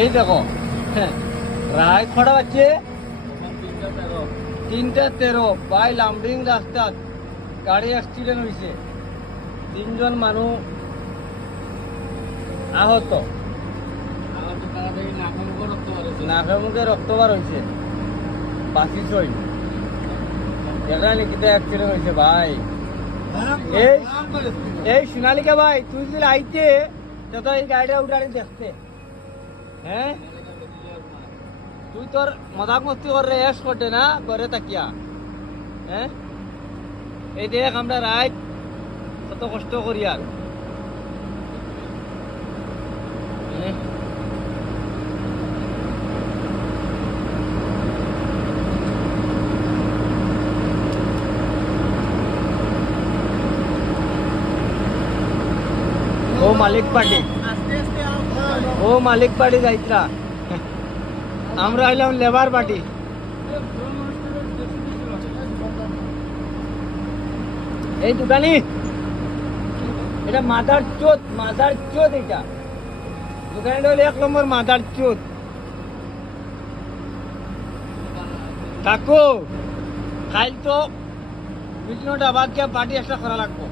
এই দেখো হ্যাঁ, রায় খড়া আছে 3:13 বাই লামডিং রাস্তা গাড়ি অ্যাক্সিডেন্ট হয়েছে, 3জন মানুষ আহত, নাকে মুখে রক্ত বার হয়েছে, বাসি সই দেখা নাকি অ্যাক্সিডেন্ট হয়েছে ভাই। এই এই সোনালিকা ভাই, তুই যদি আইতে তো এই গাড়িটা উঠানি দেখতে, হ্যাঁ তুই তোর মজাক মস্তি করে এস করতে না করে তাকিয়া, হ্যাঁ এই দেখ আমরা রাত কত কষ্ট করি আর ও মালিক পার্টি, ও মালিক পার্টি যাইতরা, আমরা হইলাম লেবার পার্টি। এই দোকানি এটা মাদার চোদ, মাদার চোদ, এটা দোকানিটা হলো 1 নম্বর মাদার চোদ। কাকু খাইল তো বিষ্ণু ডাবাদ কে পার্টি একটা করা লাগবো।